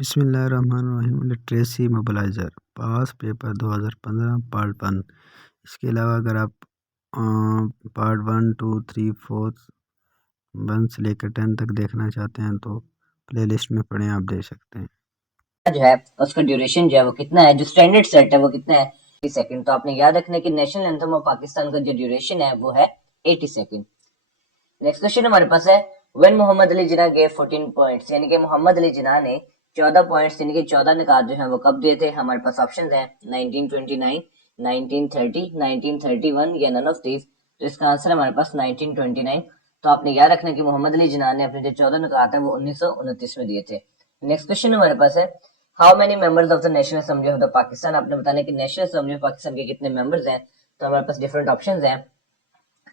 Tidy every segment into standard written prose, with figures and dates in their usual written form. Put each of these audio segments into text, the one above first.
बिस्मिल्लाहिर्रहमानिर्रहीम। Literacy mobiliser पास paper 2015 part 1। इसके अलावा अगर आप पार्ट 1, 2, 3, 4 1 से लेकर 10 तक देखना चाहते हैं तो प्लेलिस्ट में पढ़ें, आप देख सकते हैं। जो है उसका ड्यूरेशन जो है वो कितना है, जो स्टैंडर्ड सेट है वो कितना है, 80 सेकंड। तो आपने याद रखना है कि नेशनल एंथम ऑफ पाकिस्तान का जो ड्यूरेशन है वो है 80 सेकंड। नेक्स्ट क्वेश्चन हमारे पास है, when Mohammad Ali Jinnah gave 14 points, यानी कि मोहम्मद अली जिन्ना ने 14 पॉइंट्स यानी कि 14 निकात जो है वो कब दिए थे। हमारे पास ऑप्शंस हैं 1929, 1930, 1931 या नन ऑफ दीज। तो इसका आंसर हमारे पास 1929। तो आपने याद रखना कि मोहम्मद अली जिन्ना ने अपने जो 14 निकात है वो 1929 में दिए थे। नेक्स्ट क्वेश्चन हमारे पास है, how many members of the national assembly of the Pakistan. आपने बताना कि नेशनल असेंबली ऑफ पाकिस्तान के कितने मेंबर्स हैं। तो हमारे पास डिफरेंट ऑप्शंस हैं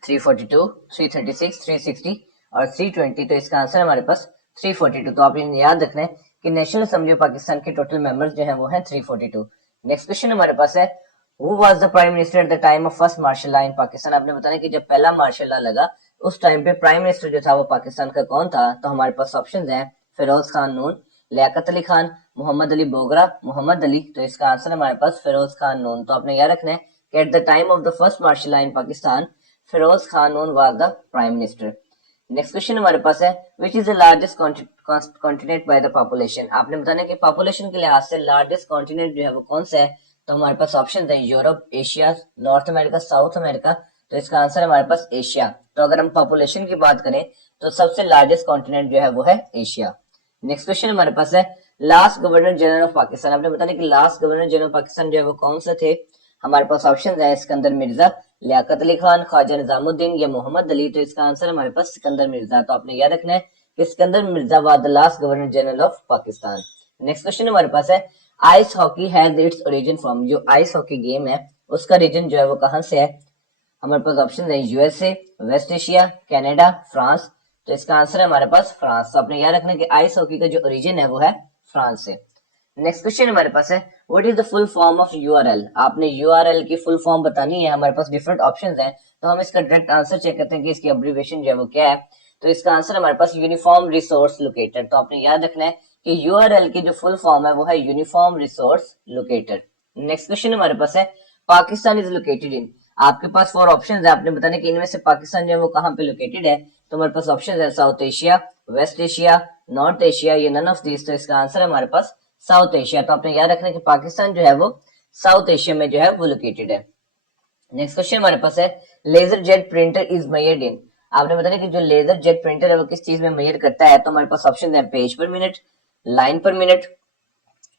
342, 336, 360 और 320। तो इसका आंसर हमारे पास 342। तो आपने याद रखना है कि नेशनल असेंबली ऑफ पाकिस्तान के टोटल मेंबर्स जो हैं वो हैं 342। नेक्स्ट क्वेश्चन हमारे पास है, who was the prime minister at the time of first martial law in Pakistan. आपने बताना कि जब पहला मार्शल लॉ लगा उस टाइम पे प्राइम मिनिस्टर जो था वो पाकिस्तान का कौन था। तो हमारे पास ऑप्शंस हैं फिरोज खान नून, लियाकत अली खान, मोहम्मद अली बोगरा, मोहम्मद अली। तो इसका आंसर हमारे पास फिरोज खान नून। तो आपने याद रखना है कि at the time of the first martial law in Pakistan Firoz Khan Noon was the prime minister. Next question हमारे पास है, which is the largest continent by the population. आपने बताना कि पॉपुलेशन के लिहाज से लार्जेस्ट कॉन्टिनेंट जो है वो कौन सा है। तो हमारे पास ऑप्शन है Europe, Asia, north America, south America. तो इसका आंसर हमारे पास एशिया। तो अगर हम पॉपुलेशन की बात करें तो सबसे लार्जेस्ट कॉन्टिनेंट जो है वो है एशिया। नेक्स्ट क्वेश्चन हमारे पास है, last governor general of Pakistan. आपने बताना कि last governor general of Pakistan जो है वो कौन से थे। हमारे पास ऑप्शन है सिकंदर मिर्जा, लियाकत अली खान, ख्वाजा निजामुद्दीन या मोहम्मद अली। तो इसका आंसर हमारे पास सिकंदर मिर्जा। तो आपने याद रखना है कि Sikandar Mirza was the last governor general of Pakistan. Next question हमारे पास है, ice hockey has its origin from. जो आइस हॉकी गेम है उसका रीजन जो है वो कहां से है। हमारे पास ऑप्शन है USA, west Asia, Canada, France. तो इसका आंसर है हमारे पास फ्रांस। तो आपने याद रखना है कि आइस हॉकी का जो ओरिजिन है वो है फ्रांस से। नेक्स्ट क्वेश्चन हमारे पास है, what is the full form of URL. आपने यूआरएल की फुल फॉर्म बतानी है। हमारे पास डिफरेंट ऑप्शंस हैं तो हम इसका डायरेक्ट आंसर चेक करते हैं कि इसकी अब्रीविएशन जो है वो क्या है। तो इसका आंसर हमारे पास यूनिफॉर्म रिसोर्स लोकेटर। तो आपने याद रखना है कि यूआरएल की जो फुल फॉर्म है वो है uniform resource locator. Next question हमारे पास है, पाकिस्तान इज लोकेटेड इन। आपके पास 4 ऑप्शंस है, आपने बताना कि इनमें से पाकिस्तान जो है वो कहां पे लोकेटेड है। तो हमारे पास ऑप्शन है south Asia, west Asia, north Asia या नन ऑफ दिस। तो इसका आंसर हमारे पास साउथ एशिया। तो आपने याद रखना कि पाकिस्तान जो है वो साउथ एशिया में जो है वो लोकेटेड है। नेक्स्ट क्वेश्चन हमारे पास है, laser jet printer is measured in. आपने बताया कि जो लेजर जेट प्रिंटर है वो किस चीज में मेजर करता है। तो हमारे पास ऑप्शन है पेज पर मिनट, लाइन पर मिनट,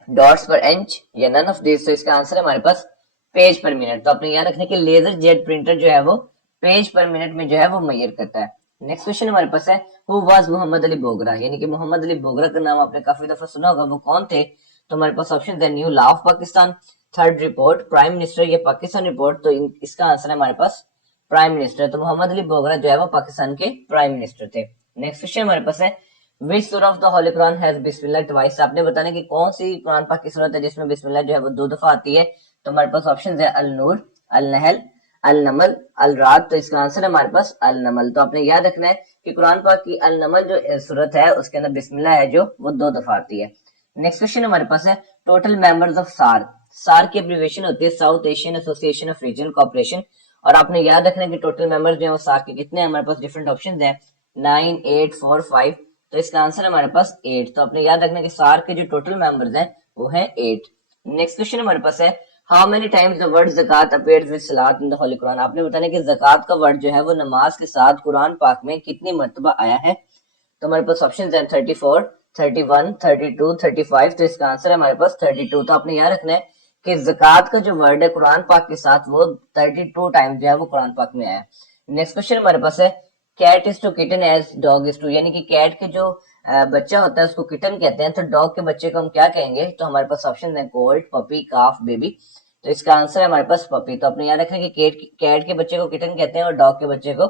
डॉट्स पर इंच या नन ऑफ दिस। तो इसका आंसर है हमारे पास पेज पर मिनट। तो आपने याद रखना कि लेजर जेट प्रिंटर जो है वो पेज पर मिनट में जो है वो मेजर करता है। नेक्स्ट क्वेश्चन हमारे पास है, हु वाज मोहम्मद अली बोगरा। यानी कि मोहम्मद अली बोगरा का नाम आपने काफी दफा सुना होगा, वो कौन थे। तो हमारे पास ऑप्शन है new law of Pakistan, third report, prime minister या पाकिस्तान रिपोर्ट। तो इसका आंसर है हमारे पास प्राइम मिनिस्टर। तो मोहम्मद अली बोगरा जो है वो पाकिस्तान के प्राइम मिनिस्टर थे। नेक्स्ट क्वेश्चन हमारे पास है, विच सूरह of the Holi Quran has Bismillah twice. आपने बताना कि कौन सी कुरान पाक की सूरत है जिसमें बिस्मिल्लाह जो है वो 2 दफा आती है। तो हमारे पास ऑप्शन है अल नूर, अल नहल, अल नमल, अल रात। तो इसका आंसर है हमारे पास अल नमल। तो आपने याद रखना है कि कुरान पाक की अल नमल जो सूरत है उसके अंदर बिस्मिल्लाह है जो वो 2 दफा आती है। नेक्स्ट क्वेश्चन हमारे पास है, total members of SAARC. SAARC की एब्रिविएशन होती है south Asian association of regional cooperation. और आपने याद रखना है कि टोटल मेंबर्स जो है वो सार्क के कितने हैं। हमारे पास डिफरेंट ऑप्शंस हैं 9, 8, 4, 5। तो इसका आंसर हमारे पास 8। तो आपने याद रखना कि सार्क के जो टोटल मेंबर्स हैं वो है 8। नेक्स्ट क्वेश्चन हमारे पास है, how many times the word zakat appears with salat in the Holi Quran. आपने बताना कि ज़कात का वर्ड जो है वो नमाज के साथ कुरान पाक में कितनी मर्तबा आया है। तो हमारे पास ऑप्शन है 34, 31, 32, 35। तो इसका आंसर है हमारे पास 32। तो आपने याद रखना है कि ज़कात का जो वर्ड है कुरान पाक के साथ वो 32 टाइम्स जो है वो कुरान पाक में आया है। नेक्स्ट क्वेश्चन हमारे पास है, cat is to kitten as dog is to. यानी कि कैट के जो बच्चा होता है उसको किटन कहते हैं, तो डॉग के बच्चे को हम क्या कहेंगे। तो हमारे पास ऑप्शन है गोल्ड, पपी, काफ, बेबी। तो इसका आंसर है हमारे पास पपी। तो अपने याद रखना कि कैट के बच्चे को किटन कहते हैं और डॉग के बच्चे को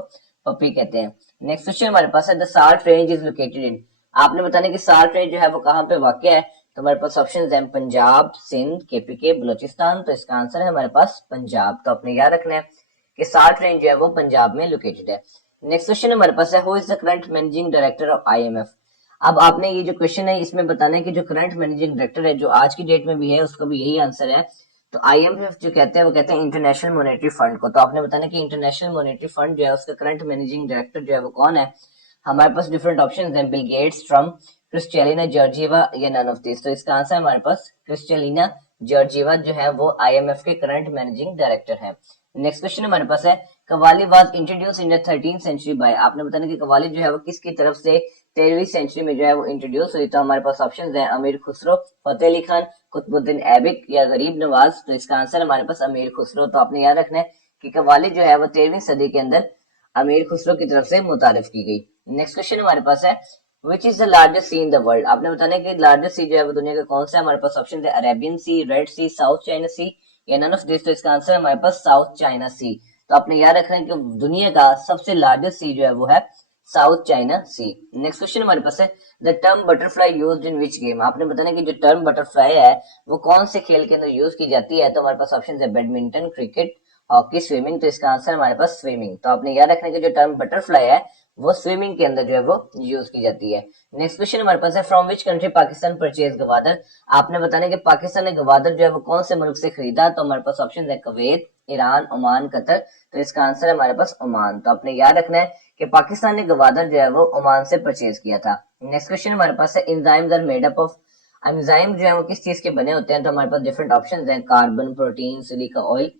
पपी कहते हैं। नेक्स्ट क्वेश्चन हमारे पास है, the SAARC range is located in. आपने बताना कि सार्क रेंज जो है वो कहाँ पे वाक़या है। तो हमारे पास ऑप्शन है पंजाब, सिंध, केपीके, बलोचिस्तान। तो इसका आंसर है हमारे पास पंजाब। तो अपने याद रखना है कि सार्क रेंज जो है वो पंजाब में लोकेटेड है। नेक्स्ट क्वेश्चन हमारे पास है, who is the current managing director of IMF. अब आपने ये जो क्वेश्चन है इसमें बताना है कि जो करंट मैनेजिंग डायरेक्टर है जो आज की डेट में भी है उसका भी यही आंसर है। तो आईएमएफ जो कहते हैं वो कहते हैं इंटरनेशनल मॉनेटरी फंड को। तो आपने बताना कि इंटरनेशनल मॉनेटरी फंड जो है उसका करंट मैनेजिंग डायरेक्टर जो है वो कौन है। हमारे पास डिफरेंट ऑप्शन है, Bill Gates, Trump, Kristalina Georgieva या नन ऑफ दिस। तो इसका आंसर हमारे पास क्रिस्टेलिना जॉर्जिएवा जो है वो आईएमएफ के करंट मैनेजिंग डायरेक्टर है। नेक्स्ट क्वेश्चन हमारे पास है qawwali was introduced in the 13th century by. आपने बताना कि कव्वाली जो है वो किसकी तरफ से 13वीं सेंचुरी में जो है वो इंट्रोड्यूस हुई। तो हमारे पास ऑप्शन है अमीर खुसरो, फतेह अली खान, कुतुबुद्दीन ऐबिक या गरीब नवाज। तो इसका आंसर हमारे पास अमीर खुसरो। तो आपने याद रखना है कि कव्वाली जो है वो 13वीं सदी के अंदर अमीर खुसरो की तरफ से मुतारिफ की गई। नेक्स्ट क्वेश्चन हमारे पास है which is the largest C in the world. आपने बताना है कि लार्जेस्ट सी जो है वो दुनिया का कौन सा है। हमारे पास ऑप्शन है अरेबियन सी, रेड सी, साउथ चाइना सी या नन ऑफ दिस। तो इसका आंसर है हमारे पास साउथ चाइना सी। तो आपने याद रखना है कि दुनिया का सबसे लार्जेस्ट सी जो है वो है साउथ चाइना सी। नेक्स्ट क्वेश्चन हमारे पास है the term butterfly used in which game. आपने बताना कि जो टर्म बटरफ्लाई है वो कौन से खेल के अंदर यूज की जाती है। तो हमारे पास ऑप्शन है बैडमिंटन, क्रिकेट, हॉकी, स्विमिंग। तो इसका आंसर हमारे पास स्विमिंग। तो आपने याद रखना कि जो टर्म बटरफ्लाई है वो स्विमिंग के अंदर जो है वो यूज की जाती है। नेक्स्ट क्वेश्चन हमारे पास है from which country Pakistan purchase Gwadar. आपने बताना कि पाकिस्तान ने गवादर जो है वो कौन से मुल्क से खरीदा। तो हमारे पास ऑप्शन है कुवैत, ईरान, ओमान, कतर। तो इसका आंसर है हमारे पास ओमान। तो आपने याद रखना है कि पाकिस्तान ने गवादर जो है वो ओमान से परचेज किया था। नेक्स्ट क्वेश्चन हमारे पास है enzymes are made up of. Enzyme जो है वो किस चीज के बने होते हैं। तो हमारे पास डिफरेंट ऑप्शन है कार्बन, प्रोटीन, सिलिका ऑयल।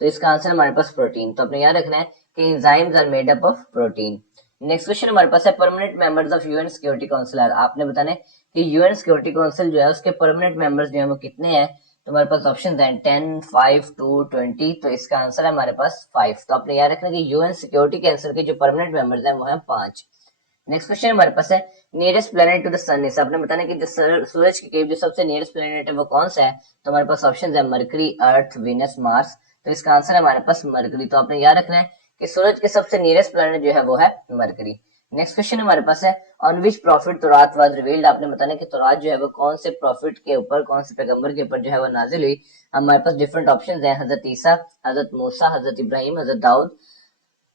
तो इसका आंसर हमारे पास प्रोटीन। तो अपने याद रखना है कि enzymes are made up of protein. Next question हमारे पास है permanent members of UN security council. आपने बताना है कि यूएन सिक्योरिटी काउंसिल जो है उसके परमानेंट मेंबर्स जो है वो कितने हैं। तो हमारे पास ऑप्शन है 10, 5, 2, 20। तो इसका आंसर है हमारे पास 5। तो आपने याद रखना कि यूएन सिक्योरिटी काउंसिल के जो परमानेंट मेंबर्स हैं वो हैं 5। नेक्स्ट क्वेश्चन हमारे पास है nearest planet to the sun is. आपने बताना कि जो सूरज के करीब जो सबसे नियरेस्ट प्लेनेट है वो कौन सा है। तो हमारे पास ऑप्शन है मरकरी, अर्थ, वीनस, मार्स। तो इसका आंसर है हमारे पास मरकरी। तो आपने याद रखना है कि सूरज के सबसे नियरेस्ट प्लेनेट जो है वो है मरकरी। नेक्स्ट क्वेश्चन हमारे पास है on which profit Taurat was revealed. आपने बताना कि तौरात जो है वो कौन से प्रॉफिट के ऊपर, कौन से पैगंबर के ऊपर जो है वो नाजिल हुई। हमारे पास डिफरेंट ऑप्शंस हैं हजरत ईसा, हजरत मूसा, हजरत इब्राहिम, हजरत दाऊद।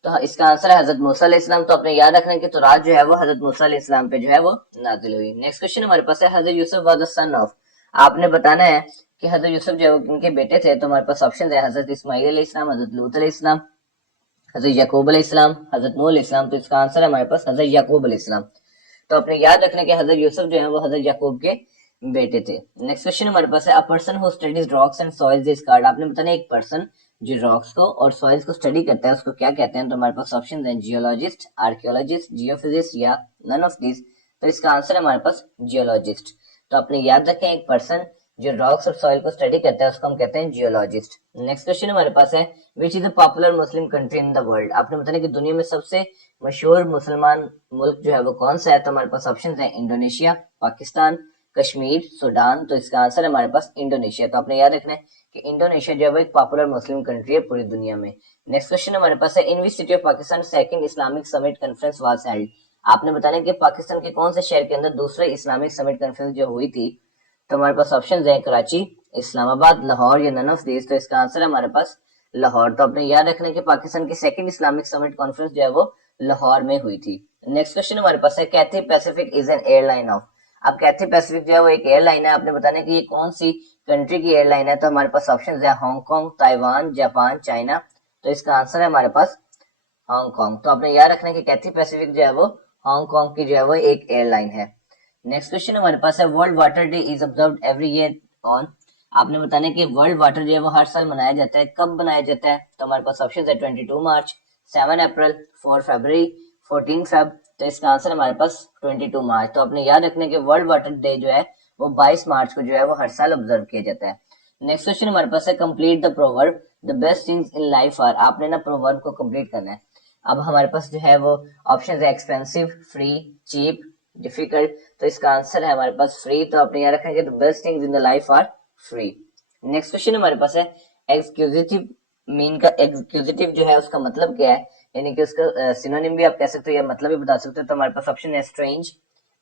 तो इसका आंसर है हजरत मूसा अलैहिस्सलाम। तो आपने याद रखना है कि तौरात जो है वो हजरत मूसा अलैहिस्सलाम पे जो है वो नाजिल हुई। नेक्स्ट क्वेश्चन हमारे पास है हजरत Yusuf was the son of. आपने बताना है कि हजरत यूसुफ जो है वो उनके बेटे थे। तो हमारे पास ऑप्शन है हजरत इस्माइल अलैहिस्सलाम, हजरत लूत अलैहिस्सलाम, हजरत याकूब अलैहिस्सलाम, हजरत नूह अलैहिस्सलाम। तो इसका आंसर है हमारे पास हजरत याकूब अलैहिस्सलाम। तो आपने याद रखना कि हजरत यूसुफ जो है वो हजरत याकूब के बेटे थे। नेक्स्ट क्वेश्चन हमारे पास है a person who studies rocks and soils is called. आपने बताना एक पर्सन जो रॉक्स को और सॉइल्स को स्टडी करता है उसको क्या कहते हैं। तो हमारे पास ऑप्शन है जियोलॉजिस्ट, आर्कियोलॉजिस्ट, जियोफिजिस्ट या नन ऑफ दिस। तो इसका आंसर है हमारे पास जियोलॉजिस्ट। तो आपने याद रखें एक पर्सन जो रॉक्स और सॉइल को स्टडी करता है उसको हम कहते हैं जियोलॉजिस्ट। नेक्स्ट क्वेश्चन हमारे पास है which is the popular Muslim country in the world. आपने बताना कि दुनिया में सबसे मशहूर मुसलमान मुल्क जो है वो कौन सा है। तो हमारे पास ऑप्शन है इंडोनेशिया, पाकिस्तान, कश्मीर, सूडान। तो इसका आंसर है हमारे पास इंडोनेशिया। तो आपने याद रखना है कि इंडोनेशिया जो है वो एक पॉपुलर मुस्लिम कंट्री है पूरी दुनिया में। नेक्स्ट क्वेश्चन हमारे पास है in which city of Pakistan second Islamic summit conference was held. आपने बताना है कि पाकिस्तान के कौन से शहर के अंदर दूसरे इस्लामिक समिट कॉन्फ्रेंस जो हुई थी। तो हमारे पास ऑप्शन है कराची, इस्लामाबाद, लाहौर या नन ऑफ दिस। तो इसका आंसर है हमारे पास लाहौर। तो आपने याद रखना है कि पाकिस्तान की सेकंड इस्लामिक समिट कॉन्फ्रेंस जो है वो लाहौर में हुई थी। नेक्स्ट क्वेश्चन हमारे पास है Cathay Pacific is an airline of. अब कैथे पैसिफिक जो है वो एक एयरलाइन है। आपने बताना है कि ये कौन सी कंट्री की एयरलाइन है। तो हमारे पास ऑप्शन है हांगकांग, ताइवान, जापान, चाइना। तो इसका आंसर है हमारे पास हांगकांग। तो आपने याद रखना है कि कैथे पैसिफिक जो है वो हांगकांग की जो है वो एक एयरलाइन है। नेक्स्ट क्वेश्चन हमारे पास है world water day is observed every year on. आपने बताना है कि वर्ल्ड वाटर डे वो हर साल मनाया जाता है, कब मनाया जाता है। तो हमारे पास ऑप्शन है 22 मार्च, 7 अप्रैल, 4 फरवरी, 14 फेब। तो इसका आंसर हमारे पास 22 मार्च। तो आपने याद रखना है कि वर्ल्ड वाटर डे जो है वो 22 मार्च को जो है वो हर साल ऑब्जर्व किया जाता है। नेक्स्ट क्वेश्चन हमारे पास है complete the proverb the best things in life are. आपने ना प्रोवर्ब को कंप्लीट करना है। अब हमारे पास जो है वो ऑप्शन है एक्सपेंसिव, फ्री, चीप, डिफिकल्ट। तो इसका आंसर है हमारे पास फ्री। तो आपने याद रखेंगे the best things in the life are free. Next question हमारे पास है एक्सक्यूजिटिव मीन का एक्सक्यूजिटिव जो है उसका मतलब क्या है, यानी कि उसका सिनोनिम भी आप कह सकते हो या मतलब भी बता सकते हो। तो हमारे पास ऑप्शन है स्ट्रेंज,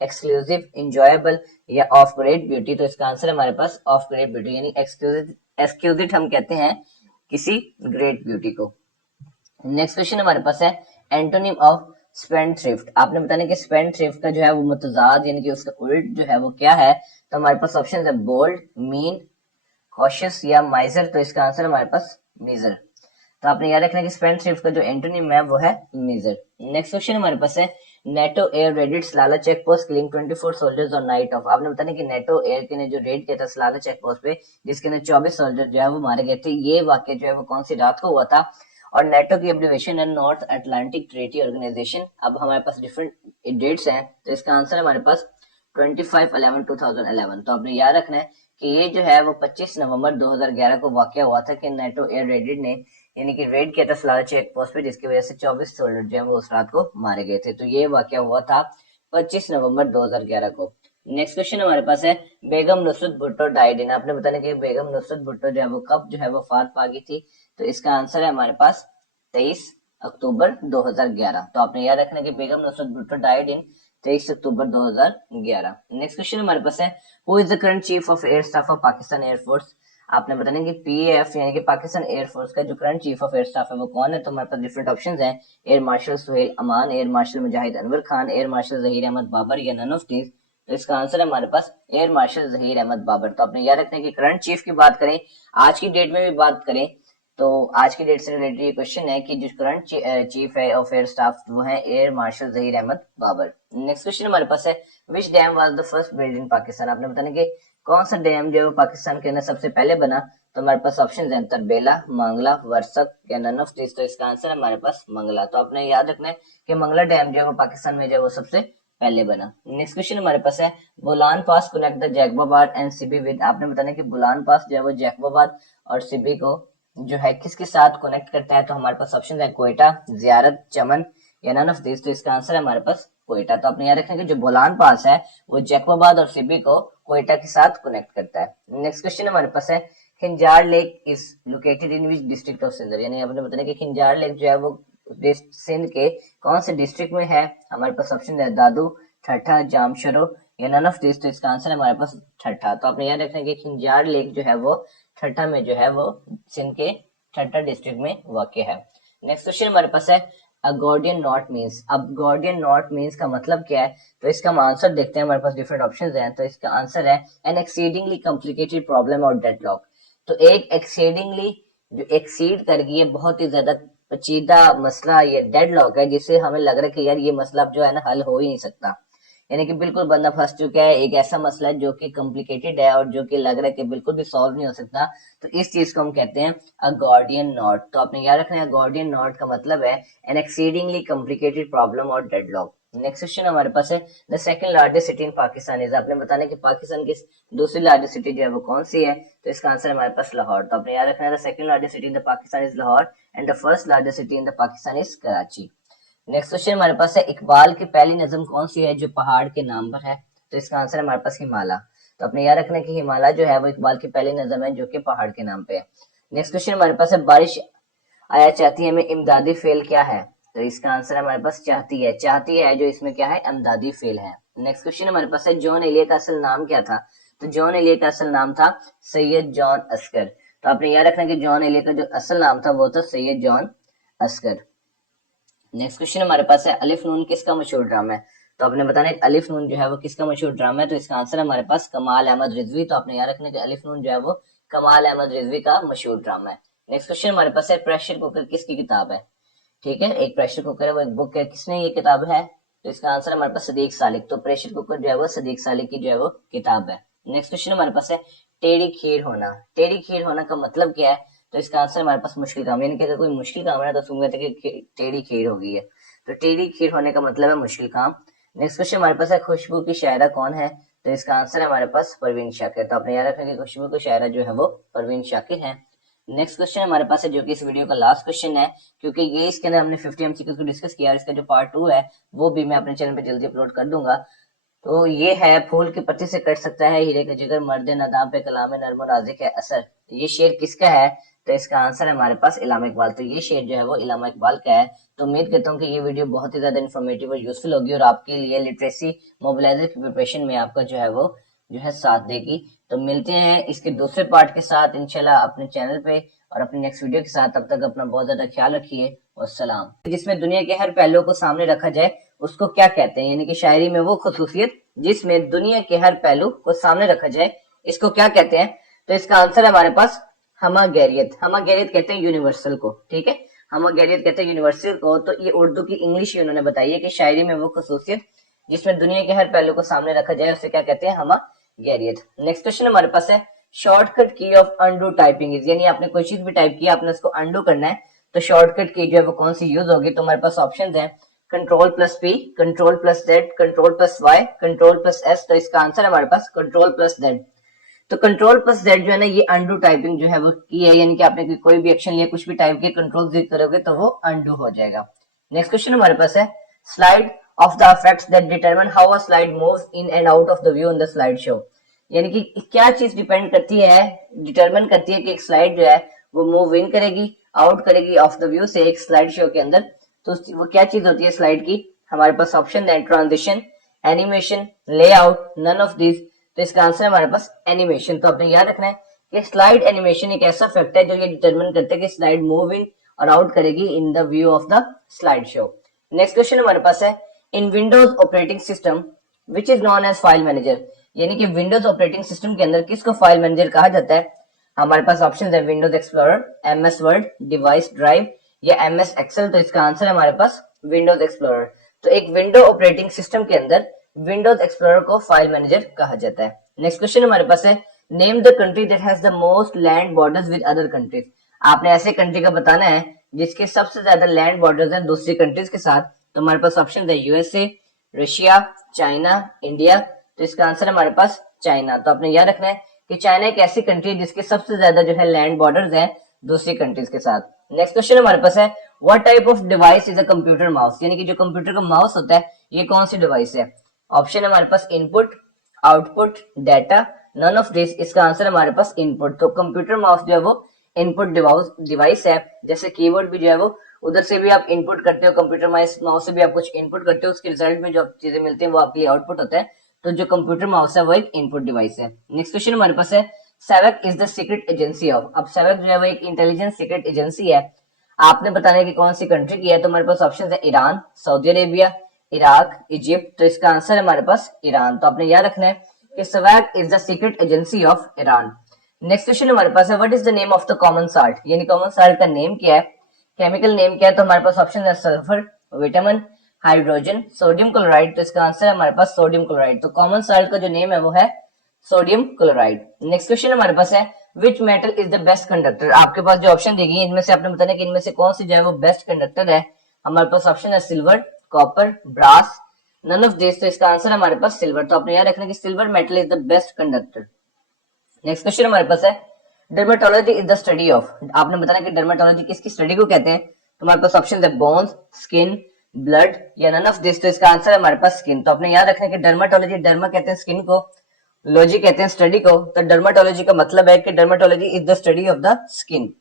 एक्सक्लूसिव, इंजॉयबल या ऑफ ग्रेट ब्यूटी। तो इसका आंसर है हमारे पास ऑफ ग्रेट ब्यूटी, यानी एक्सक्यूजिट हम कहते हैं किसी ग्रेट ब्यूटी को। नेक्स्ट क्वेश्चन हमारे पास है एंटोनिम ऑफ स्पेंड थ्रिफ्ट। आपने बताना कि स्पेंड थ्रिफ्ट का जो है वो मुतजाद यानी कि उसका उल्ट जो है वो क्या है। तो हमारे पास ऑप्शन है बोल्ड, मीन, कॉशियस या माइजर। तो इसका आंसर हमारे पास मीजर। तो आपने याद रखना कि स्पेंड थ्रिफ्ट का जो एंटोनिम है वो है मीजर। नेक्स्ट क्वेश्चन हमारे पास है NATO air raided Salala check post killing 24 soldiers on night of. आपने बताना कि नेटो एयर के ने जो रेड किया था सलाला चेक पोस्ट पे, जिसके अंदर 24 सोल्जर जो है वो मारे गए थे, ये वाक्य जो है वो कौन सी रात को हुआ था। और नेटो की एब्रिविएशन है नॉर्थ अटलांटिक ट्रीटी ऑर्गेनाइजेशन। अब हमारे पास डिफरेंट डेट्स हैं, तो इसका आंसर हमारे पास 25/11/2011। तो आपने याद रखना है कि ये जो है वो 25 नवंबर 2011 को वाकया हुआ था कि नेटो एयर रेडेड ने यानी कि रेड किया था सलाला चेक पोस्ट पे, जिसकी वजह से 24 सोल्जर जो है वो उस रात को मारे गए थे। तो ये वाकया हुआ था 25 नवंबर 2011 को। नेक्स्ट क्वेश्चन हमारे पास है बेगम नुसरत भुट्टो डाइड इन। आपने बताना कि बेगम नुसरत भुट्टो जो है वो कब जो है वो वफात पा गई थी। तो इसका आंसर है हमारे पास 23 अक्टूबर 2011। तो आपने याद रखना कि Begum Nusrat Bhutto died in 23 October 2011। Next question हमारे पास है who is the current chief of air staff of Pakistan air force. आपने बताना कि पीएफ यानी कि पाकिस्तान एयरफोर्स का जो current chief of air staff है वो कौन है। तो हमारे पास डिफरेंट ऑप्शंस हैं, एयर मार्शल सुहेल अमान, एयर मार्शल मुजाहिद अनवर खान, एयर मार्शल जहीर अहमद बाबर या नन ऑफ दीज। तो इसका आंसर है हमारे पास एयर मार्शल जहीर अहमद बाबर। तो आपने याद रखना है कि करंट चीफ की बात करें, आज की डेट में भी बात करें, तो आज की डेट से रिलेटेड ये क्वेश्चन है कि जो करंट चीफ है ऑफ एयर स्टाफ वो है air marshal Zaheer Ahmed Babar. Next question हमारे पास है which dam was the first build in Pakistan. आपने बताना कि कौन सा डैम जो है वो पाकिस्तान के अंदर सबसे पहले बना। तो हमारे पास ऑप्शन है तरबेला, मांगला, वर्सक या नन ऑफ दिस। तो इसका आंसर है हमारे पास मंगला। तो आपने याद रखना है कि मंगला डैम जो है वो पाकिस्तान में जो है वो सबसे पहले बना। नेक्स्ट क्वेश्चन हमारे पास है Bolan pass connect the Jacobabad and Sibi with. आपने बताना कि बोलान पास जो है वो जैकबाबाद और सिबी को जो है किसके साथ कनेक्ट करता है। तो हमारे पास ऑप्शन है कोयटा, जियारत, चमन या नन ऑफ दिस। तो इसका आंसर है हमारे पास कोयटा। तो आपने याद रखना कि जो बोलान पास है वो जैकबाबाद और सिबी को कोयटा के साथ कनेक्ट करता है। नेक्स्ट क्वेश्चन हमारे पास है Khinjar lake is located in which district of Sindh. यानी आपने बताना कि खिंजार लेक जो है वो सिंध के कौन से डिस्ट्रिक्ट में है। हमारे पास ऑप्शन है दादू, ठट्ठा, जामशरो या नन ऑफ दिस। तो इसका आंसर है हमारे पास ठट्ठा। तो आपने याद रखना है कि खिंजार लेक जो है वो ठट्ठा में जो है वो सिंध के ठट्ठा डिस्ट्रिक्ट में वाक़ है। नेक्स्ट क्वेश्चन हमारे पास है अ गॉर्डियन नॉट मीन्स। अब गॉर्डियन नॉट मीन्स का मतलब क्या है। तो इसका हम आंसर देखते हैं, हमारे पास डिफरेंट ऑप्शंस हैं। तो इसका आंसर है एन एक्सीडिंगली कॉम्प्लिकेटेड प्रॉब्लम और डेडलॉक। तो एक एक्सीडिंगली जो एक्सीड कर गई है, बहुत ही ज्यादा पेचीदा मसला ये डेडलॉक है, जिससे हमें लग रहा है कि यार ये मसला जो है ना हल हो ही नहीं सकता। यानी कि बिल्कुल बंदा फंस चुका है, एक ऐसा मसला है जो कि कॉम्प्लिकेटेड है और जो कि लग रहा है कि बिल्कुल भी सॉल्व नहीं हो सकता। तो इस चीज को हम कहते हैं अ गॉर्डियन नॉट। तो आपने याद रखना है गॉर्डियन नॉट का मतलब है एन एक्सीडिंगली कॉम्प्लिकेटेड प्रॉब्लम और डेडलॉक। नेक्स्ट क्वेश्चन हमारे पास है the second largest city in Pakistan is. आपने बताना कि पाकिस्तान की दूसरी लार्जेस्ट सिटी जो है वो कौन सी है। तो इसका आंसर है हमारे पास लाहौर। तो आपने याद रखना है the second largest city in the Pakistan is Lahore and the first largest city in the Pakistan is Karachi. Next question हमारे पास है इकबाल की पहली नज्म कौन सी है जो पहाड़ के नाम पर है। तो इसका आंसर है हमारे पास हिमालय। तो अपने याद रखना कि हिमालय जो है वो इकबाल की पहली नज्म है जो कि पहाड़ के नाम पे है। नेक्स्ट क्वेश्चन हमारे पास है बारिश आया चाहती है में इमदादी फेल क्या है। तो इसका आंसर हमारे पास चाहती है। चाहती है जो इसमें क्या है इमदादी फेल है। नेक्स्ट क्वेश्चन हमारे पास है जॉन एलिया का असल नाम क्या था। तो जॉन एलिया का असल नाम था सैयद जॉन अस्कर। तो आपने याद रखना कि जॉन एलिया का जो असल नाम था वो था Syed John Oscar. Next question हमारे पास है अलिफ नून किसका मशहूर ड्रामा है। तो आपने बताना है अलिफ नून जो है वो किसका मशहूर ड्रामा है। तो इसका आंसर है हमारे पास कमाल अहमद रिजवी। तो आपने याद रखना कि अलिफ नून जो है वो कमाल अहमद रिजवी का मशहूर ड्रामा है। नेक्स्ट क्वेश्चन हमारे पास है प्रेशर कुकर किसकी किताब है। ठीक है, एक प्रेशर कुकर है वो एक बुक है, किसने ये किताब है। तो इसका आंसर हमारे पास सदीक सालिक। तो प्रेशर कुकर जो है वो सदीक सालिक की जो है वो किताब है। नेक्स्ट क्वेश्चन हमारे पास है टेढ़ी खीर होना। टेढ़ी खीर होना का मतलब क्या है। तो इसका आंसर हमारे पास मुश्किल काम, यानी कि अगर कोई मुश्किल काम है तो उसको कहते हैं कि टेढ़ी खीर हो गई है। तो टेढ़ी खीर होने का मतलब है मुश्किल काम। नेक्स्ट क्वेश्चन हमारे पास है खुशबू की शायरा कौन है। तो इसका आंसर है हमारे पास परवीन शाकिर। तो आपने याद रखना कि खुशबू की शायरा जो है वो परवीन शाकिर है। नेक्स्ट क्वेश्चन हमारे पास है जो कि इस वीडियो का लास्ट क्वेश्चन है, क्योंकि ये इसके अंदर हमने 50 एमसीक्यूज को डिस्कस किया और इसका जो पार्ट 2 है वो भी मैं अपने चैनल पे जल्दी अपलोड कर दूंगा। तो ये है फूल की पत्ती से कट सकता है हीरे का जिगर, मर्द नदाम पे कलाम नर्म नाजिक है असर। तो ये शेर किसका है। तो इसका आंसर है हमारे पास इलामा इकबाल। तो ये शेर जो है वो इलामा इकबाल का है। तो उम्मीद करता हूँ कि ये वीडियो बहुत ही ज्यादा इन्फॉर्मेटिव और यूजफुल होगी और आपके लिए लिटरेसी मोबिलाइजर की प्रिपरेशन में आपका जो है वो जो है साथ देगी। तो मिलते हैं इसके दूसरे पार्ट के साथ इंशाल्लाह अपने चैनल पे और अपने नेक्स्ट वीडियो के साथ। तब तक अपना बहुत ज्यादा ख्याल रखिए। वस्सलाम। जिसमें दुनिया के हर पहलुओं को सामने रखा जाए उसको क्या कहते हैं, यानी कि शायरी में वो खुसूसियत जिसमें दुनिया के हर पहलू को सामने रखा जाए, इसको क्या कहते हैं? तो इसका आंसर है हमारे पास हमागैरियत। हमागैरियत कहते हैं यूनिवर्सल को, ठीक है, हमागैरियत कहते हैं यूनिवर्सल को। तो ये उर्दू की इंग्लिश ही उन्होंने बताई है कि शायरी में वो खुसूसियत जिसमें दुनिया के हर पहलू को सामने रखा जाए उसे क्या कहते हैं? हमागैरियत। नेक्स्ट क्वेश्चन हमारे पास है शॉर्टकट की ऑफ अनडू टाइपिंग इज, यानी आपने कोई चीज भी टाइप किया, आपने उसको अनडू करना है, तो शॉर्टकट की जो है वो कौन सी यूज होगी? तो हमारे पास ऑप्शन है control plus P, control plus Z, control plus Y, control plus S. तो इसका आंसर है हमारे पास कंट्रोल प्लस जेड। तो कंट्रोल प्लस जेड जो है ना, ये अनडू टाइपिंग जो है वो की है, यानी कि आपने कोई भी एक्शन लिया, कुछ भी टाइप किया, कंट्रोल जेड करोगे तो वो अनडू हो जाएगा। नेक्स्ट क्वेश्चन हमारे पास है slide of the effects that determine how a slide moves in and out of the view in the slide show, यानी कि क्या चीज डिपेंड करती है, डिटरमिन करती है कि एक स्लाइड जो है वो मूव इन करेगी, आउट करेगी ऑफ द व्यू से एक स्लाइड शो के अंदर। तो वो क्या चीज होती है स्लाइड की? हमारे पास ऑप्शन है transition, animation, layout, none of this. तो इसका आंसर है हमारे पास एनिमेशन। तो आपने याद रखना है कि स्लाइड एनिमेशन एक ऐसा फैक्टर है जो ये डिटरमिन करता है कि स्लाइड मूव इन और आउट करेगी in the view of the slide show. Next question हमारे पास है in Windows operating system which is known as file manager, यानी कि विंडोज ऑपरेटिंग सिस्टम के अंदर किसको फाइल मैनेजर कहा जाता है? हमारे पास ऑप्शन है Windows explorer, MS word, device drive या एमएस एक्सेल। तो इसका आंसर है हमारे पास विंडोज एक्सप्लोरर। तो एक विंडो ऑपरेटिंग सिस्टम के अंदर विंडोज एक्सप्लोरर को फाइल मैनेजर कहा जाता है। नेक्स्ट क्वेश्चन हमारे पास है name the country that has the most land borders with other countries, आपने ऐसे कंट्री का बताना है जिसके सबसे ज्यादा लैंड बॉर्डर्स हैं दूसरी कंट्रीज के साथ। तो हमारे पास ऑप्शन है यूएसए, रशिया, चाइना, इंडिया। तो इसका आंसर हमारे पास चाइना। तो आपने याद रखना है कि चाइना एक ऐसी कंट्री जिसके सबसे ज्यादा जो है लैंड बॉर्डर्स हैं दूसरी कंट्रीज के साथ। नेक्स्ट क्वेश्चन हमारे पास है what type of device is a computer mouse, यानी कि जो कंप्यूटर का माउस होता है ये कौन सी डिवाइस है? ऑप्शन हमारे पास input, output, data, none of this. इसका आंसर हमारे पास इनपुट। तो कंप्यूटर माउस जो है वो इनपुट डिवाइस है, जैसे कीबोर्ड भी जो है वो उधर से भी आप इनपुट करते हो, कंप्यूटर माउस से भी आप कुछ इनपुट करते हो, उसके रिजल्ट में जो चीजें मिलती हैं वो आपके लिए आउटपुट होता है। तो जो कंप्यूटर माउस है वो एक इनपुट डिवाइस है। नेक्स्ट क्वेश्चन हमारे पास है सेवक is the secret agency of, अब सेवक जो है वो एक इंटेलिजेंस सीक्रेट एजेंसी है, आपने बताना है कि कौन सी कंट्री की है। तो हमारे पास ऑप्शन है Iran, Saudi Arabia, Iraq, Egypt. तो इसका आंसर है हमारे पास ईरान। तो आपने याद रखना है कि सेवक is the secret agency of Iran. Next question हमारे पास है what is the name of the common salt, यानी कॉमन साल्ट का नेम क्या है, केमिकल नेम क्या है? तो हमारे पास ऑप्शन है sulphur, vitamin, hydrogen, sodium chloride. तो इसका आंसर है हमारे पास सोडियम क्लोराइड। तो कॉमन साल्ट का जो नेम है वो है सोडियम क्लोराइड। नेक्स्ट क्वेश्चन हमारे पास है which metal is the best conductor, आपके पास जो ऑप्शन दी गई है इनमें से आपने बताना कि इनमें से कौन सी जो है वो बेस्ट कंडक्टर है। हमारे पास ऑप्शन है silver, copper, brass, none of this. तो इसका आंसर हमारे पास सिल्वर। तो आपने याद रखना कि silver metal is the best conductor. Next question हमारे पास है dermatology is the study of, आपने बताना कि डर्मेटोलॉजी किसकी स्टडी को कहते हैं। तो हमारे पास ऑप्शन है बोन्स, स्किन, ब्लड या नन ऑफ दिस। तो इसका आंसर है हमारे पास स्किन। तो आपने याद रखना कि डर्मेटोलॉजी, डर्मा कहते हैं स्किन को, लॉजी कहते हैं स्टडी को। तो डर्मेटोलॉजी का मतलब है कि dermatology is the study of the skin.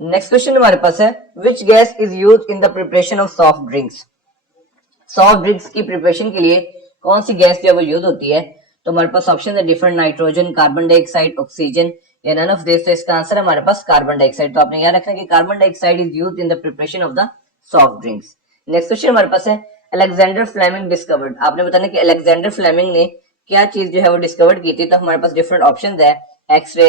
Next question हमारे पास है which gas is use in the preparation of soft drinks, soft drinks की प्रिपरेशन के लिए कौन सी गैस जो है वो यूज होती है। तो हमारे पास ऑप्शन है different nitrogen, carbon dioxide, oxygen या नन ऑफ दिस। तो इसका आंसर है हमारे पास कार्बन डाइऑक्साइड। तो आपने याद रखना कि carbon dioxide is used in the preparation of the soft drinks. Next question हमारे पास है अलेक्जेंडर फ्लेमिंग डिस्कवर्ड, आपने बताना कि अलेक्जेंडर फ्लेमिंग ने क्या चीज जो है वो डिस्कवर्ड की थी। तो हमारे पास डिफरेंट ऑप्शन है एक्सरे,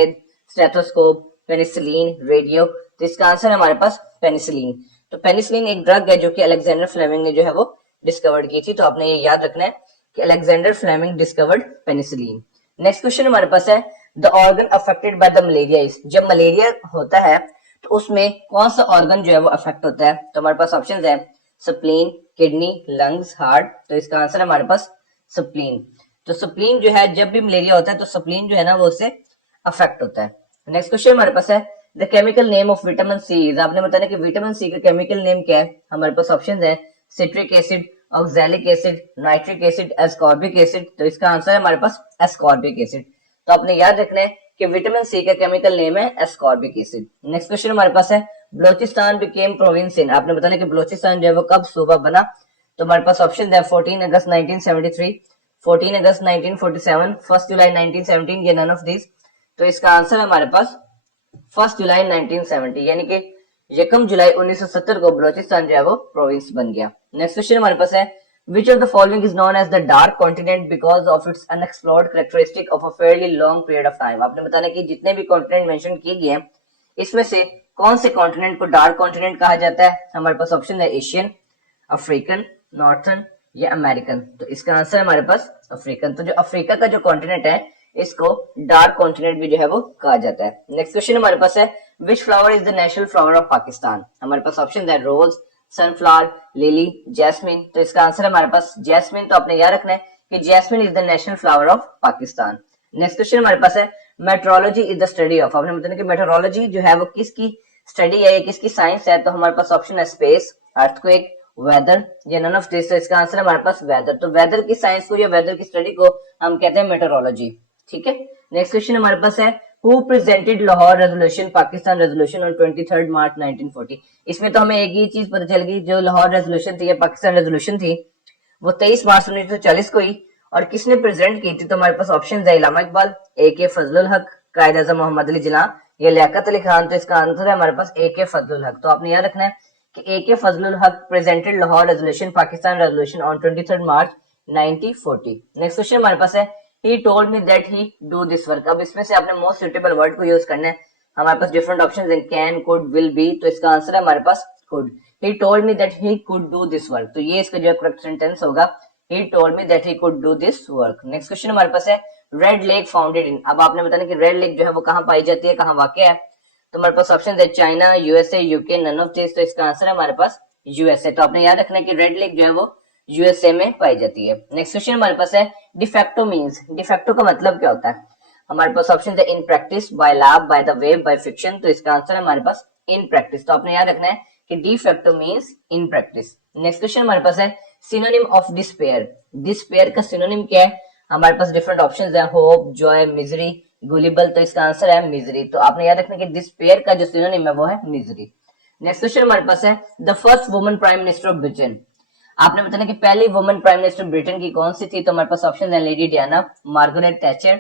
स्टेथोस्कोप, पेनिसिलिन, रेडियो। तो इसका आंसर है हमारे पास पेनिसिलिन। तो पेनिसिलिन एक ड्रग है जो कि अलेक्जेंडर फ्लेमिंग ने जो है वो डिस्कवर्ड की थी। तो आपने ये याद रखना है कि Alexander Fleming discovered penicillin. Next question हमारे पास है the organ affected by the malaria is, जब मलेरिया होता है तो उसमें कौन सा ऑर्गन जो है वो अफेक्ट होता है। तो हमारे पास ऑप्शन है स्प्लीन, किडनी, लंग्स, हार्ट। तो इसका आंसर है हमारे पास स्प्लीन। तो स्प्लीन जो है जब भी मलेरिया होता है तो स्प्लीन जो है ना वो उससे अफेक्ट होता है। नेक्स्ट क्वेश्चन हमारे पास है the chemical name of vitamin C is, आपने बताना कि विटामिन सी का केमिकल नेम क्या है। हमारे पास ऑप्शन है citric acid, oxalic acid, nitric acid, ascorbic acid. तो इसका आंसर है हमारे पास एस्कॉर्बिक एसिड। तो आपने याद रखना है कि विटामिन सी का केमिकल नेम है एस्कॉर्बिक एसिड। नेक्स्ट क्वेश्चन हमारे पास है बलोचिस्तान बिकेम प्रोविंस इन, आपने बताना कि बलोचिस्तान जो है वो कब सूबा बना। तो हमारे पास ऑप्शन है 14 अगस्त 1973, 14 अगस्त 1947, 1 जुलाई 1917, ये नन ऑफ दिस। तो इसका आंसर है हमारे पास 1 जुलाई 1970, यानी कि 1 जुलाई 1970 को बलोचिस्तान जो है वो प्रोविंस बन गया। नेक्स्ट क्वेश्चन हमारे पास है, which of the following is known as the dark continent because of its unexplored characteristic of a fairly long period of time. आपने बताना कि जितने भी कॉन्टिनेंट मेंशन किए गए हैं इसमें से कौन से कॉन्टिनेंट को डार्क कॉन्टिनेंट कहा जाता है। हमारे पास ऑप्शन है एशियन, अफ्रीकन, नॉर्थन या अमेरिकन। तो इसका आंसर है हमारे पास अफ्रीकन। तो जो अफ्रीका का जो कॉन्टिनेंट है इसको डार्क कॉन्टिनेंट भी जो है वो कहा जाता है। नेक्स्ट क्वेश्चन हमारे पास है, विच flower is the national flower of Pakistan. हमारे पास ऑप्शन है रोज, सनफ्लावर, लिली, जैस्मिन। तो इसका आंसर है हमारे पास जैस्मिन। तो आपने याद रखना है कि jasmine is the national flower of Pakistan. Next question हमारे पास है, metrology is the study of. आपने बताना कि मेट्रोलॉजी जो है वो किसकी स्टडी है, किसकी साइंस है। तो हमारे पास ऑप्शन है स्पेस, अर्थक्वेक, वेदर या नन ऑफ दिस। तो इसका आंसर है हमारे पास वेदर। तो वेदर की साइंस को या वेदर की स्टडी को हम कहते हैं मेट्रोलॉजी। ठीक है। नेक्स्ट क्वेश्चन हमारे पास है, who presented Lahore resolution, Pakistan resolution on 23 मार्च 1940। इसमें तो हमें एक ही चीज पता चल गई, जो लाहौर रेजोल्यूशन थी या पाकिस्तान रेजोल्यूशन थी वो 23 मार्च 1940 को ही। और किसने प्रेजेंट की थी। तो हमारे पास ऑप्शन है इलामा इकबाल, ए के फजलुल हक, कायद आजम मोहम्मद अली जिन्ना या लियाकत अली खान। तो इसका आंसर है हमारे पास ए के फजलुल हक। तो आपने याद रखना है कि ए के फजलुल हक presented Lahore resolution, Pakistan resolution on 23 March 1940। Next question हमारे पास है, he told me that he do this work। अब इसमें से आपने मोस्ट सुटेबल वर्ड को यूज करना है। हमारे पास डिफरेंट ऑप्शंस हैं, कैन, कुड, विल, बी। तो इसका आंसर है हमारे पास could. he told me that he could do this work। तो ये इसका जो करेक्ट सेंटेंस होगा, he told me that he could do this work। Next question हमारे पास है, रेड लेक फाउंडेड इन। अब आपने बताना कि रेड लेक जो है वो कहाँ पाई जाती है, कहाँ वाक़ है। तो हमारे पास ऑप्शन है China, USA, UK, none of this. तो इसका आंसर है हमारे पास यूएसए। तो आपने याद रखना है कि रेड लेक जो है वो यूएसए में पाई जाती है। नेक्स्ट क्वेश्चन हमारे पास है, डिफेक्टो मींस। डिफेक्टो का मतलब क्या होता है। हमारे पास ऑप्शन है in practice, by lab, by the way, by fiction. तो इसका आंसर है हमारे पास इन प्रैक्टिस। तो आपने याद रखना है कि de facto means in practice. Next question हमारे पास है, सिनोनिम ऑफ डिस्पेयर। डिस्पेयर का सिनोनिम क्या है। हमारे पास डिफरेंट ऑप्शंस है, होप, जॉय, मिजरी, गुलिबल। तो इसका आंसर है मिजरी। तो आपने याद रखना है कि डिस्पेयर का जो सिनोनिम है वो है मिजरी। नेक्स्ट क्वेश्चन हमारे पास है, the first woman prime minister of Britain. आपने बताना कि पहली वुमन प्राइम मिनिस्टर ब्रिटेन की कौन सी थी। तो हमारे पास ऑप्शन है lady Diana, Margaret Thatcher,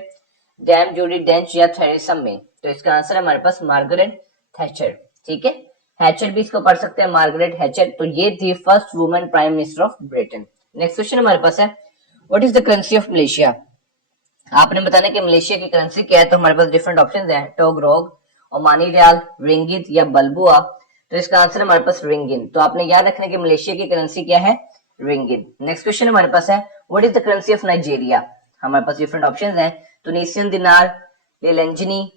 dam Judy डेंच या थेरेसा मे। तो इसका आंसर है हमारे पास मार्गरेट थैचर। ठीक है, हैचर भी इसको पढ़ सकते हैं, मार्गरेट हैचर। तो ये थी first woman prime minister of Britain. Next question हमारे पास है, what is the currency of Malaysia. आपने बताना कि मलेशिया की करेंसी क्या है। तो हमारे पास डिफरेंट ऑप्शन है, टोगरोग, ओमानी रियाल, रिंगित या बलबुआ। तो इसका आंसर हमारे पास रिंगिन। तो आपने याद रखना कि मलेशिया की करेंसी क्या है, रिंगिन। नेक्स्ट क्वेश्चन हमारे पास है, what is the currency of Nigeria. हमारे पास डिफरेंट ऑप्शंस हैं, तुनिसियन दिनार, लेलेंजनी,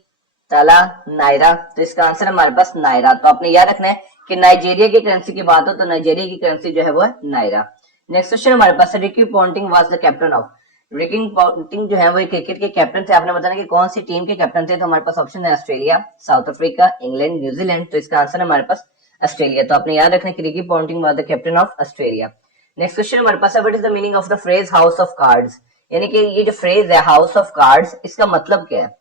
ताला, नायरा। तो इसका आंसर हमारे पास नायरा। तो आपने याद रखना है कि नाइजीरिया की करेंसी की बात हो तो नाइजीरिया की करेंसी जो है वो है नायरा। नेक्स्ट क्वेश्चन हमारे पास है, Ricky Ponting was the captain of. Ricky Ponting जो है वो क्रिकेट के कैप्टन थे। आपने बताना कि कौन सी टीम के कैप्टन थे। तो हमारे पास ऑप्शन है Australia, south Africa, England, New Zealand. तो इसका आंसर है हमारे पास ऑस्ट्रेलिया। तो आपने याद रखना कि Ricky Ponting was the captain of Australia. Next question हमारे पास है, what is the meaning of the phrase house of cards. यानी कि ये जो फ्रेज है हाउस ऑफ कार्ड्स, इसका मतलब क्या है।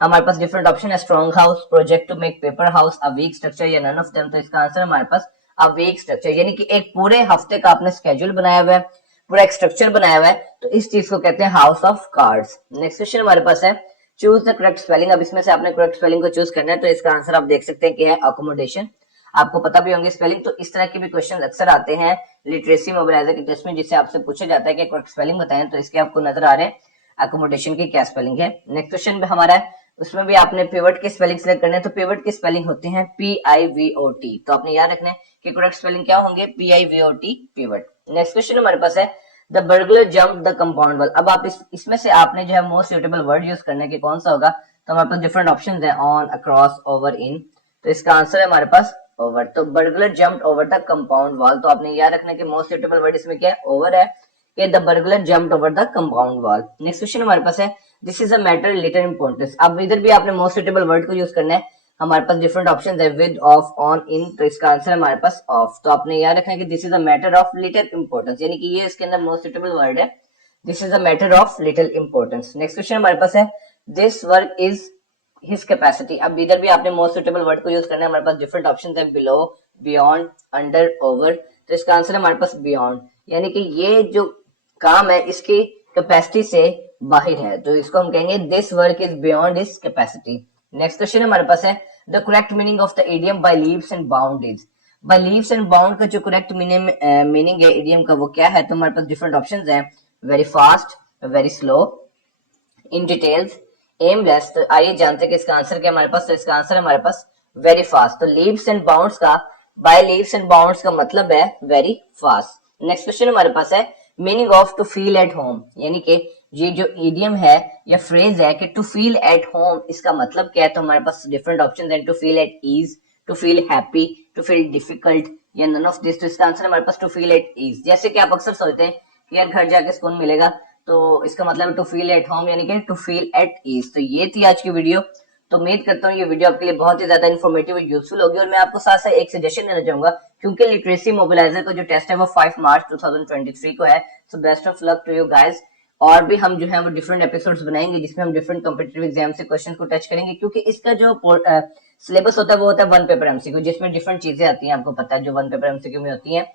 हमारे पास डिफरेंट ऑप्शन है, strong house, project to make paper house, a weak structure या नन ऑफ देम। तो इसका आंसर हमारे पास अ वीक स्ट्रक्चर, यानी कि एक पूरे हफ्ते का आपने स्केड्यूल बनाया हुआ है, पूरा एक स्ट्रक्चर बनाया हुआ है। तो इस चीज को कहते हैं house of cards. Next question हमारे पास है, चूज द करेक्ट स्पेलिंग। अब इसमें से आपने करेक्ट स्पेलिंग को चूज करना है। तो इसका आंसर आप देख सकते हैं कि है अकोमोडेशन। आपको पता भी होंगे स्पेलिंग। तो इस तरह के भी क्वेश्चन अक्सर आते हैं लिटरेसी मोबिलाइजर के टेस्ट में, जिससे आपसे पूछा जाता है कि करेक्ट स्पेलिंग बताएं। तो इसके आपको नजर आ रहे हैं अकोमोडेशन की क्या स्पेलिंग है। नेक्स्ट क्वेश्चन हमारा है, उसमें भी आपने पिवट की स्पेलिंग सिलेक्ट करना है। तो पिवट की स्पेलिंग होती है PIVOT। तो आपने याद रखना है कि करेक्ट स्पेलिंग क्या होंगे, PIVOT, पिवट। नेक्स्ट क्वेश्चन हमारे पास है, the burglar jump the compound wall. अब आप इसमें से आपने जो है मोस्ट सुटेबल वर्ड यूज करना है कि कौन सा होगा। तो हमारे पास डिफरेंट ऑप्शंस है, ऑन, अक्रॉस, ओवर, इन। तो इसका आंसर है हमारे पास ओवर। तो burglar jumped over the compound wall. तो आपने याद रखना है कि मोस्ट सुटेबल वर्ड इसमें क्या है, ओवर है, कि the burglar jumped over the compound wall. Next question हमारे पास है, this is a matter little importance. अब इधर भी आपने मोस्ट सुटेबल वर्ड को यूज करना है। हमारे पास डिफरेंट ऑप्शंस है, विद, ऑफ, ऑन, इन। तो इसका आंसर है हमारे पास ऑफ। तो आपने याद रखना है कि this is a matter of little importance, यानी कि ये इसके अंदर मोस्ट सुटेबल वर्ड है, this is a matter of little importance. Next question हमारे पास है, this work is his capacity. अब इधर भी आपने मोस्ट सुटेबल वर्ड को यूज करना है। हमारे पास डिफरेंट ऑप्शंस है, बिलो, बियॉन्ड, अंडर, ओवर। तो इसका आंसर है हमारे पास बियॉन्ड, यानी कि ये जो काम है इसकी कैपेसिटी से बाहर है, तो इसको हम कहेंगे this work is beyond his capacity. Next question हमारे पास है the correct meaning of the idiom by leaves and bound is. By leaves and bound का जो करेक्ट मीनिंग है इडियम का वो क्या है, तो हमारे पास डिफरेंट ऑप्शंस हैं, very fast, very slow, in details, aimless. तो आइए जानते हैं कि इसका आंसर क्या हमारे पास, तो इसका आंसर हमारे पास वेरी फास्ट। तो लीव्स एंड बाउंड्स का, बाय लीव्स एंड बाउंड्स का मतलब है वेरी फास्ट। नेक्स्ट क्वेश्चन हमारे पास है meaning of to feel at home, यानी कि ये जो इडियम है या फ्रेज है कि टू फील एट होम, इसका मतलब क्या है, तो हमारे पास डिफरेंट ऑप्शंस हैं, to feel at ease, to feel happy, to feel difficult, या नन ऑफ दिस। तो इसका आंसर हमारे पास टू फील एट ईज। जैसे कि आप अक्सर सोचते हैं कि यार घर जाके सुकून मिलेगा, तो इसका मतलब टू फील एट होम यानी कि टू फील एट ईज। तो ये थी आज की वीडियो। तो उम्मीद करता हूँ ये वीडियो आपके लिए बहुत ही ज्यादा इन्फॉर्मेटिव और यूजफुल होगी। और मैं आपको साथ साथ एक सजेशन देना चाहूंगा, क्योंकि लिटरेसी मोबिलाइजर का जो टेस्ट है वो 5 मार्च 2023 को है। So best of luck to you guys. और भी हम जो है वो डिफरेंट एपिसोड्स बनाएंगे जिसमें हम डिफरेंट कॉम्पिटिटिव एग्जाम से क्वेश्चन को टच करेंगे, क्योंकि इसका जो सिलेबस होता है वो होता है वन पेपर एमसीक्यू, जिसमें डिफरेंट चीजें आती हैं, आपको पता है जो वन पेपर एमसीक्यू में होती हैं।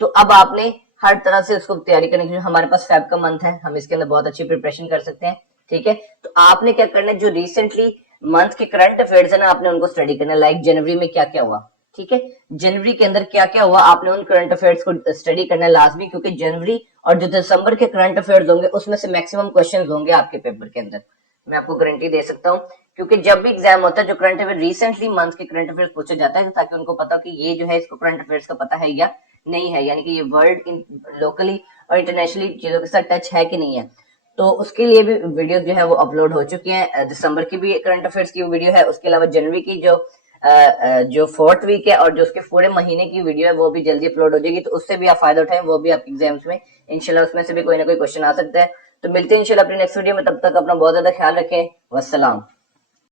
तो अब आपने हर तरह से उसको तैयारी करने के लिए, हमारे पास फेब का मंथ है, हम इसके अंदर बहुत अच्छी प्रिपरेशन कर सकते हैं, ठीक है। तो आपने क्या करना है, जो रिसेंटली मंथ के करंट अफेयर्स है ना, आपने उनको स्टडी करना है। लाइक जनवरी में क्या क्या हुआ, ठीक है, जनवरी के अंदर क्या क्या हुआ, आपने उन करंट अफेयर्स को स्टडी करना है लाजमी, क्योंकि जनवरी और जो दिसंबर के करंट अफेयर्स होंगे उसमें से मैक्सिमम क्वेश्चंस होंगे आपके पेपर के अंदर, मैं आपको गारंटी दे सकता हूँ। क्योंकि जब भी एग्जाम होता है, जो करंट अफेयर रिसेंटली मंथ के करंट अफेयर्स पूछा जाता है, ताकि उनको पता हो कि ये जो है इसको करंट अफेयर्स का पता है या नहीं है, यानी कि ये वर्ल्ड लोकली और इंटरनेशनली चीजों के साथ टच है कि नहीं है। तो उसके लिए भी वीडियो जो है वो अपलोड हो चुकी हैं। दिसंबर की भी करंट अफेयर्स की वीडियो है, उसके अलावा जनवरी की जो 4th वीक है और जो उसके पूरे महीने की वीडियो है वो भी जल्दी अपलोड हो जाएगी। तो उससे भी आप फायदा उठाएं, वो भी आपके एग्जाम्स में इंशाल्लाह उसमें से भी कोई ना कोई क्वेश्चन आ सकता है। तो मिलते हैं इंशाल्लाह अपनी नेक्स्ट वीडियो में, तब तक अपना बहुत ज्यादा ख्याल रखें। वस्सलाम।